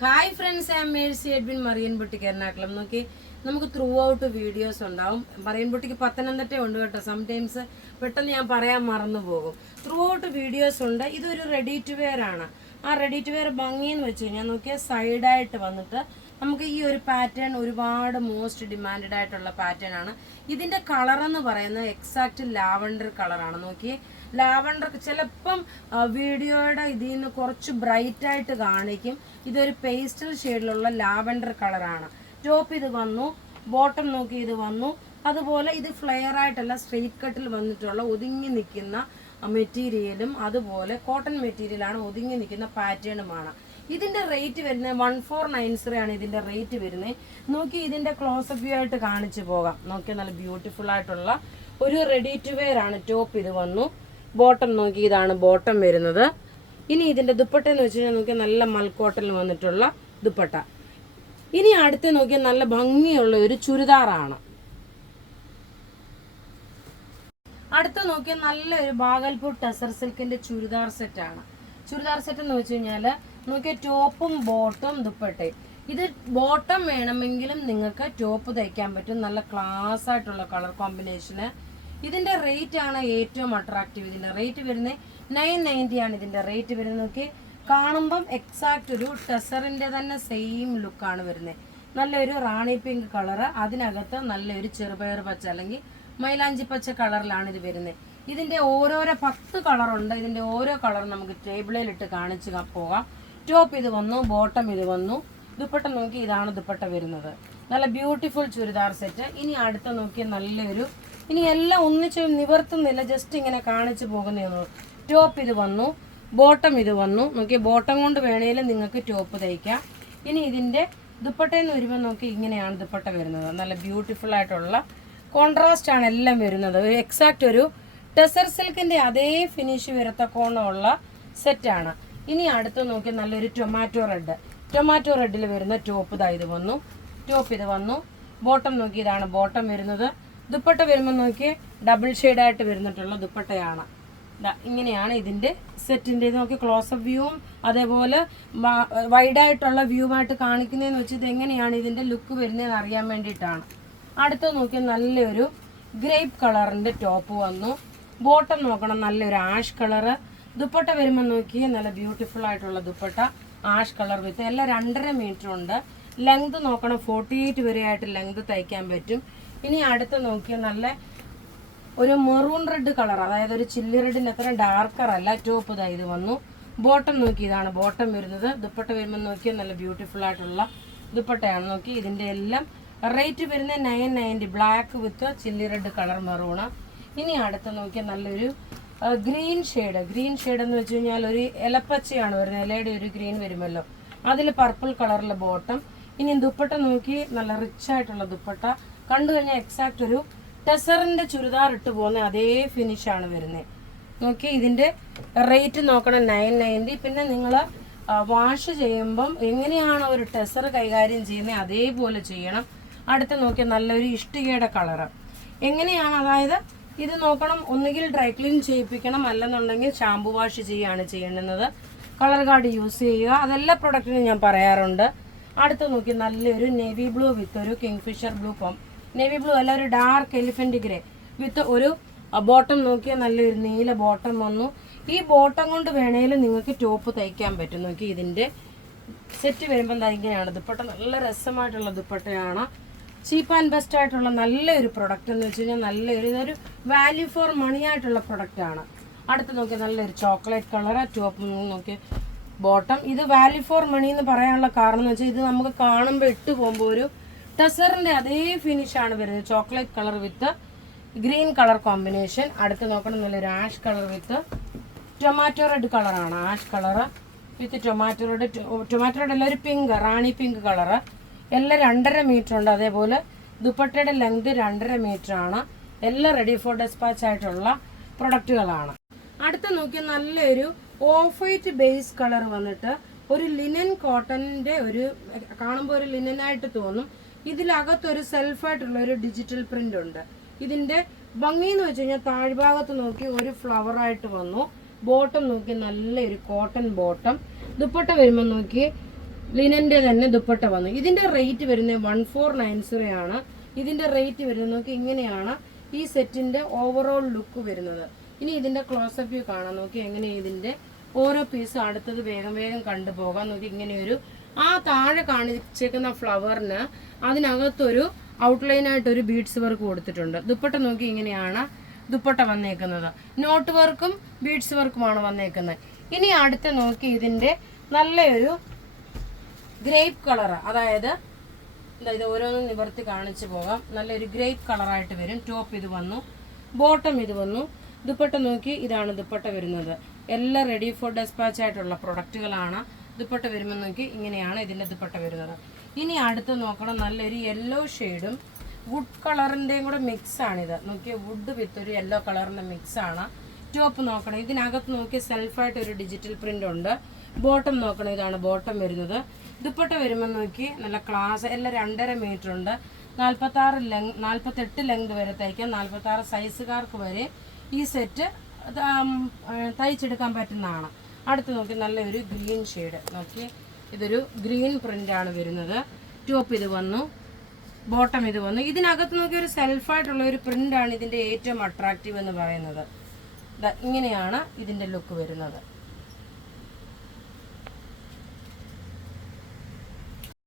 Hi friends, I am Mercy Edwin Marian boutique Ernakulam. നോക്കി, നമുക്ക് through out videos ഉണ്ടാവും. മറിയൻ ബുട്ടിക്ക് പത്തനംതിട്ട ഉണ്ട് കേട്ടോ. സംടൈംസ് പെട്ടെന്ന് ഞാൻ പറയാൻ മറന്നു പോകും. ത്രൂ ഔട്ട് വീഡിയോസ് ഉണ്ട്. ഇതൊരു റെഡി ടു വെയർ ആണ്. ആ റെഡി ടു വെയർ ഭംഗിയെന്ന് വെച്ച് കഴിഞ്ഞാൽ നോക്കിയാൽ സൈഡായിട്ട് വന്നിട്ട് നമുക്ക് ഈ ഒരു പാറ്റേൺ ഒരുപാട് മോസ്റ്റ് ഡിമാൻഡഡ് ആയിട്ടുള്ള പാറ്റേൺ ആണ്. ഇതിന്റെ കളർ എന്ന് പറയുന്നത് എക്സാക്ട് ലാവണ്ടർ കളറാണ്. നോക്കി, ലാവണ്ടർ ചിലപ്പം വീഡിയോയുടെ ഇതിൽ നിന്ന് കുറച്ച് ബ്രൈറ്റ് ആയിട്ട് കാണിക്കും. ഇതൊരു പേസ്റ്റൽ ഷെയ്ഡിലുള്ള ലാവണ്ടർ കളറാണ്. ടോപ്പ് ഇത് വന്നു, ബോട്ടം നോക്കി ഇത് വന്നു. അതുപോലെ ഇത് ഫ്ലെയർ ആയിട്ടല്ല, സ്ട്രെയിറ്റ് കട്ടിൽ വന്നിട്ടുള്ള ഒതുങ്ങി നിൽക്കുന്ന മെറ്റീരിയലും അതുപോലെ കോട്ടൺ മെറ്റീരിയലാണ്, ഒതുങ്ങി നിൽക്കുന്ന പാറ്റേണുമാണ്. ഇതിന്റെ റേറ്റ് വരുന്നത് 1490 ആണ് ഇതിന്റെ റേറ്റ് വരുന്നത്. നോക്കി, ഇതിന്റെ ക്ലോസപ്പ് വ്യൂ ആയിട്ട് കാണിച്ചു പോകാം. നോക്കി, നല്ല ബ്യൂട്ടിഫുൾ ആയിട്ടുള്ള ഒരു റെഡി ടു വെയർ ആണ്. ടോപ്പ് ഇത് വന്നു, ബോട്ടം നോക്കി ഇതാണ് ബോട്ടം വരുന്നത്. ഇനി ഇതിന്റെ ദുപ്പട്ട എന്ന് വെച്ച് കഴിഞ്ഞാൽ നോക്കിയാൽ നല്ല മൽക്കോട്ടനിൽ വന്നിട്ടുള്ള ദുപ്പട്ട. ഇനി അടുത്ത് നോക്കിയാൽ നല്ല ഭംഗിയുള്ള ഒരു ചുരിദാറാണ്. അടുത്ത നോക്കിയാൽ നല്ലൊരു ബാഗൽപൂർ ടെസർ സിൽക്കിന്റെ ചുരിദാർ സെറ്റാണ്. ചുരിദാർ സെറ്റ് എന്ന് വെച്ച് കഴിഞ്ഞാൽ നോക്കിയാൽ ടോപ്പും ബോട്ടും ദുപ്പട്ടയും. ഇത് ബോട്ടം വേണമെങ്കിലും നിങ്ങൾക്ക് ടോപ്പ് തയ്ക്കാൻ പറ്റും. നല്ല ക്ലാസ് ആയിട്ടുള്ള കളർ കോമ്പിനേഷന്. ഇതിന്റെ റേറ്റ് ആണ് ഏറ്റവും അട്രാക്റ്റീവ്. ഇതിന്റെ റേറ്റ് വരുന്നത് 990 ആണ് ഇതിന്റെ റേറ്റ് വരുന്നത്. നോക്കി, കാണുമ്പം എക്സാക്ട് ഒരു ടെസറിന്റെ തന്നെ സെയിം ലുക്കാണ് വരുന്നത്. നല്ലൊരു റാണി പിങ്ക് കളറ്, അതിനകത്ത് നല്ലൊരു ചെറുപയർ പച്ച അല്ലെങ്കിൽ മൈലാഞ്ചി പച്ച കളറിലാണ് ഇത് വരുന്നത്. ഇതിന്റെ ഓരോരോ 10 കളറുണ്ട്. ഇതിന്റെ ഓരോ കളർ നമുക്ക് ടേബിളിലിട്ട് കാണിച്ചു പോകാം. ടോപ്പ് ഇത് വന്നു, ബോട്ടം ഇത് വന്നു, ദുപ്പട്ട നോക്കി ഇതാണ് ദുപ്പട്ട വരുന്നത്. നല്ല ബ്യൂട്ടിഫുൾ ചുരിദാർ സെറ്റ്. ഇനി അടുത്ത നോക്കിയ നല്ലൊരു, ഇനി എല്ലാം ഒന്നിച്ച് നിവർത്തുന്നില്ല, ജസ്റ്റ് ഇങ്ങനെ കാണിച്ചു പോകുന്നേ. ടോപ്പ് ഇത് വന്നു, ബോട്ടം ഇത് വന്നു. നോക്കി, ബോട്ടം കൊണ്ട് വേണേലും നിങ്ങൾക്ക് ടോപ്പ് തയ്ക്കാം. ഇനി ഇതിന്റെ ദുപ്പട്ടയെന്ന് വരുമ്പോൾ നോക്കി ഇങ്ങനെയാണ് ദുപ്പട്ട വരുന്നത്. നല്ല ബ്യൂട്ടിഫുൾ ആയിട്ടുള്ള കോൺട്രാസ്റ്റ് ആണ് എല്ലാം വരുന്നത്. ഒരു എക്സാക്ട് ഒരു ടെസർ സിൽക്കിന്റെ അതേ ഫിനിഷ് വരത്തക്കോണമുള്ള സെറ്റാണ്. ഇനി അടുത്ത് നോക്കി നല്ലൊരു ടൊമാറ്റോ റെഡിൽ വരുന്ന ടോപ്പ് ഇതാ ഇത് വന്നു, ടോപ്പ് ഇത് വന്നു. ബോട്ടം നോക്കി ഇതാണ് ബോട്ടം വരുന്നത്. ദുപ്പട്ട വരുമ്പോൾ നോക്കി ഡബിൾ ഷെയ്ഡായിട്ട് വരുന്നിട്ടുള്ള ദുപ്പട്ടയാണ്. ഇങ്ങനെയാണ് ഇതിന്റെ സെറ്റിന്റെ. നോക്കി, ക്ലോസപ്പ് വ്യൂവും അതേപോലെ വൈഡായിട്ടുള്ള വ്യൂവായിട്ട് കാണിക്കുന്നതെന്ന് വെച്ച് ഇത് എങ്ങനെയാണ് ഇതിന്റെ ലുക്ക് വരുന്നതെന്ന് അറിയാൻ വേണ്ടിയിട്ടാണ്. അടുത്ത് നോക്കി നല്ലൊരു ഗ്രേപ്പ് കളറിന്റെ ടോപ്പ് വന്നു. ബോട്ടം നോക്കണം നല്ലൊരു ആഷ് കളറ്. ദുപ്പട്ട വരുമ്പോൾ നോക്കി നല്ല ബ്യൂട്ടിഫുൾ ആയിട്ടുള്ള ദുപ്പട്ട, ആഷ് കളർ വിത്ത്. എല്ലാം 2.5 മീറ്റർ ഉണ്ട്. ലെങ്ത് നോക്കണം 48 വരെ ആയിട്ട് ലെങ്ത് തയ്ക്കാൻ പറ്റും. ഇനി അടുത്ത് നോക്കിയാൽ നല്ല ഒരു മെറൂൺ റെഡ് കളർ, അതായത് ഒരു ചില്ലി റെഡിന് അത്ര ഡാർക്കർ അല്ല. ടോപ്പ് ഇതാ ഇത് വന്നു. ബോട്ടം നോക്കി ഇതാണ് ബോട്ടം വരുന്നത്. ദുപ്പട്ട വരുമ്പോൾ നോക്കിയാൽ നല്ല ബ്യൂട്ടിഫുൾ ആയിട്ടുള്ള ദുപ്പട്ടയാണ്. നോക്കി, ഇതിന്റെ എല്ലാം റേറ്റ് വരുന്നത് 990, black with chilli red colour maroon. ഇനി അടുത്ത് നോക്കിയാൽ നല്ലൊരു ഗ്രീൻ ഷെയ്ഡ് എന്ന് വെച്ച് കഴിഞ്ഞാൽ ഒരു ഇലപ്പച്ചയാണ് വരുന്നത്. ഇലയുടെ ഒരു ഗ്രീൻ വരുമല്ലോ, അതിൽ പർപ്പിൾ കളറിലെ ബോട്ടം. ഇനി ദുപ്പട്ട നോക്കി നല്ല റിച്ച് ആയിട്ടുള്ള ദുപ്പട്ട. കണ്ടു കഴിഞ്ഞാൽ എക്സാക്ട് ഒരു ടെസറിന്റെ ചുരിദാർ ഇട്ട് പോകുന്ന അതേ ഫിനിഷാണ് വരുന്നത്. നോക്കി, ഇതിന്റെ റേറ്റ് നോക്കണം 990. പിന്നെ നിങ്ങൾ വാഷ് ചെയ്യുമ്പം എങ്ങനെയാണ് ഒരു ടെസർ കൈകാര്യം ചെയ്യുന്നത് അതേപോലെ ചെയ്യണം. അടുത്ത് നോക്കിയാൽ നല്ലൊരു ഇഷ്ടികയുടെ കളറ് എങ്ങനെയാണ്, അതായത് ഇത് നോക്കണം, ഒന്നുകിൽ ഡ്രൈ ക്ലീൻ ചെയ്യിപ്പിക്കണം, അല്ലെന്നുണ്ടെങ്കിൽ ഷാമ്പു വാഷ് ചെയ്യുകയാണ് ചെയ്യുന്നത്. കളർ കാർഡ് യൂസ് ചെയ്യുക, അതെല്ലാ പ്രൊഡക്റ്റിനും ഞാൻ പറയാറുണ്ട്. അടുത്ത് നോക്കി നല്ലൊരു നേവി ബ്ലൂ വിത്ത് ഒരു കിങ്ഫിഷർ ബ്ലൂ നേവി ബ്ലൂ അല്ല, ഒരു ഡാർക്ക് എലിഫന്റ് ഗ്രേ വിത്ത് ഒരു ബോട്ടം നോക്കിയാൽ നല്ലൊരു നീല ബോട്ടം വന്നു. ഈ ബോട്ടം കൊണ്ട് വേണേലും നിങ്ങൾക്ക് ടോപ്പ് തയ്ക്കാൻ പറ്റും. നോക്കി, ഇതിന്റെ സെറ്റ് വരുമ്പോൾ ഇങ്ങനെയാണ് ദുപ്പട്ട. നല്ല രസമായിട്ടുള്ള ദുപ്പട്ടയാണ്. ചീപ്പ് ആൻഡ് ബെസ്റ്റ് ആയിട്ടുള്ള നല്ലൊരു പ്രൊഡക്റ്റ് എന്ന് വെച്ച് കഴിഞ്ഞാൽ നല്ലൊരു ഇതൊരു വാല്യൂ ഫോർ മണി ആയിട്ടുള്ള പ്രൊഡക്റ്റ് ആണ്. അടുത്ത് നോക്കി നല്ലൊരു ചോക്ലേറ്റ് കളർ ടോപ്പ് നോക്കി ബോട്ടം. ഇത് വാല്യൂ ഫോർ മണി എന്ന് പറയാനുള്ള കാരണം എന്ന് വെച്ചാൽ ഇത് നമുക്ക് കാണുമ്പോൾ ഇട്ട് പോകുമ്പോൾ ഒരു ടെസറിന്റെ അതേ ഫിനിഷാണ് വരുന്നത്. Chocolate colour with green colour combination. അടുത്ത് നോക്കണം നല്ലൊരു ash colour with tomato red കളറാണ്. Ash colour with tomato red അല്ല, ഒരു പിങ്ക്, റാണി പിങ്ക് കളറ്. എല്ലാം 2.5 മീറ്റർ ഉണ്ട്. അതേപോലെ ദുപ്പട്ടയുടെ ലെങ്ത് 2.5 മീറ്റർ ആണ്. എല്ലാം റെഡി ഫോർ ഡെസ്പാച്ച് ആയിട്ടുള്ള പ്രൊഡക്റ്റുകളാണ്. അടുത്ത് നോക്കിയാൽ നല്ലൊരു ഓഫ് വൈറ്റ് ബേസ് കളർ വന്നിട്ട് ഒരു ലിനൻ കോട്ടന്റെ ഒരു കാണുമ്പോൾ ഒരു ലിനനായിട്ട് തോന്നും. ഇതിലകത്തൊരു സെൽഫായിട്ടുള്ള ഒരു ഡിജിറ്റൽ പ്രിന്റ് ഉണ്ട്. ഇതിന്റെ ഭംഗി എന്ന് വെച്ച് കഴിഞ്ഞാൽ താഴ്ഭാഗത്ത് നോക്കി ഒരു ഫ്ലവർ ആയിട്ട് വന്നു. ബോട്ടം നോക്കി നല്ലൊരു കോട്ടൺ ബോട്ടം. ദുപ്പട്ട വരുമ്പോൾ നോക്കി ലിനന്റെ തന്നെ ദുപ്പട്ട വന്നു. ഇതിന്റെ റേറ്റ് വരുന്നത് 1490 ആണ്. ഇതിന്റെ റേറ്റ് വരുന്നത് നോക്കി ഇങ്ങനെയാണ് ഈ സെറ്റിന്റെ ഓവറോൾ ലുക്ക് വരുന്നത്. ഇനി ഇതിന്റെ ക്ലോസപ്പ് വ്യൂ കാണാൻ നോക്കി എങ്ങനെ ഇതിന്റെ ഓരോ പീസ് അടുത്തത് വേഗം വേഗം കണ്ടുപോകാൻ നോക്കി. ഇങ്ങനെയൊരു ആ താഴെ കാണിച്ചേക്കുന്ന ഫ്ലവറിന് അതിനകത്തൊരു ഔട്ട്ലൈനായിട്ട് ഒരു ബീഡ്സ് വർക്ക് കൊടുത്തിട്ടുണ്ട്. ദുപ്പട്ട നോക്കി ഇങ്ങനെയാണ് ദുപ്പട്ട വന്നേക്കുന്നത്. നോട്ട് വർക്കും ബീഡ്സ് വർക്കുമാണ് വന്നേക്കുന്നത്. ഇനി അടുത്ത് നോക്കി ഇതിന്റെ നല്ലൊരു ഗ്രേപ്പ് കളർ, അതായത് ഇത് ഓരോന്നും നിവർത്തി കാണിച്ചു പോകാം. നല്ലൊരു ഗ്രേപ്പ് കളറായിട്ട് വരും. ടോപ്പ് ഇത് വന്നു, ബോട്ടം ഇത് വന്നു. ദുപ്പട്ട നോക്കി ഇതാണ് ദുപ്പട്ട വരുന്നത്. എല്ലാം റെഡി ഫോർ ഡെസ്പാച്ച് ആയിട്ടുള്ള പ്രൊഡക്റ്റുകളാണ്. ദുപ്പട്ട വരുമ്പോൾ നോക്കി ഇങ്ങനെയാണ് ഇതിന്റെ ദുപ്പട്ട വരുന്നത്. ഇനി അടുത്ത് നോക്കണം, നല്ലൊരു യെല്ലോ ഷെയ്ഡും വുഡ് കളറിന്റെയും കൂടെ മിക്സ് ആണിത്. നോക്കിയ വുഡ് വിത്ത് ഒരു യെല്ലോ കളറിന്റെ മിക്സ് ആണ്. ടോപ്പ് നോക്കണം, ഇതിനകത്ത് നോക്കി സെൽഫായിട്ട് ഒരു ഡിജിറ്റൽ പ്രിന്റ് ഉണ്ട്. ബോട്ടം നോക്കണം, ഇതാണ് ബോട്ടം വരുന്നത്. ദുപ്പട്ട വരുമ്പോൾ നോക്കി നല്ല ക്ലാസ്, എല്ലാം 2.5 മീറ്റർ ഉണ്ട്. 48 ലെങ്ത് വരെ തയ്ക്കാം. 46 സൈസുകാർക്ക് വരെ ഈ സെറ്റ് തയ്ച്ചെടുക്കാൻ പറ്റുന്നതാണ്. അടുത്ത് നോക്കി നല്ലൊരു ഗ്രീൻ ഷെയ്ഡ് നോക്കി, ഇതൊരു ഗ്രീൻ പ്രിന്റ് ആണ് വരുന്നത്. ടോപ്പ് ഇത് വന്നു, ബോട്ടം ഇത് വന്നു. ഇതിനകത്ത് നോക്കി ഒരു സെൽഫായിട്ടുള്ള ഒരു പ്രിന്റ് ആണ് ഇതിന്റെ ഏറ്റവും അട്രാക്റ്റീവ് എന്ന് പറയുന്നത്. ഇങ്ങനെയാണ് ഇതിന്റെ ലുക്ക് വരുന്നത്.